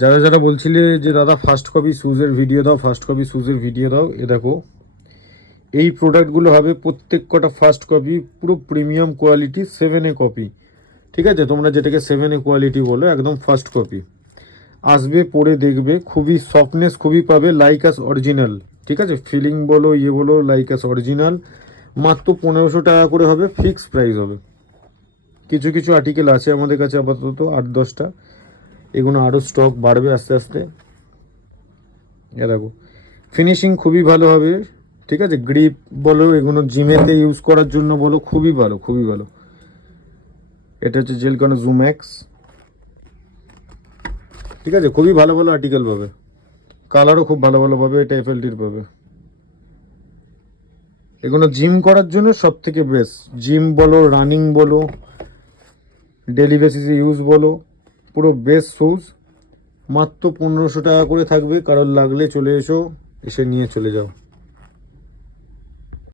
যারা যারা বলছিলে যে দাদা ফার্স্ট কপি শ্যুজের ভিডিও দাও, ফার্স্ট কপি শ্যুজের ভিডিও দাও, এ দেখো এই প্রোডাক্টগুলো হবে প্রত্যেক কটা ফার্স্ট কপি, পুরো প্রিমিয়াম কোয়ালিটি 7A কপি। ঠিক আছে, তোমরা যেটাকে 7A কোয়ালিটি বলো, একদম ফার্স্ট কপি আসবে, পরে দেখবে খুবই সফটনেস খুবই পাবে, লাইক আস অরিজিনাল। ঠিক আছে, ফিলিং বলো ইয়ে বলো, লাইক আস অরিজিনাল। মাত্র 1500 টাকা করে হবে, ফিক্স প্রাইস হবে। কিছু কিছু আর্টিকেল আছে আমাদের কাছে আপাতত 8-10টা, এগুলো আরও স্টক বাড়বে আস্তে আস্তে। এ দেখো ফিনিশিং খুবই ভালো হবে। ঠিক আছে, গ্রিপ বলো, এগুলো জিমেতে ইউজ করার জন্য বলো, খুবই ভালো খুবই ভালো। এটা হচ্ছে জেলকনো জুম্যাক্স। ঠিক আছে, খুবই ভালো ভালো আর্টিকেল পাবে, কালারও খুব ভালো ভালো পাবে, এটা এফএলটির পাবে। এগুলো জিম করার জন্য সব থেকে বেস্ট, জিম বলো, রানিং বলো, ডেলি বেসিসে ইউজ বলো, পুরো বেস্ট শুজ। মাত্র 1500 টাকা করে থাকবে, কারোর লাগলে চলে এসো, এসে নিয়ে চলে যাও।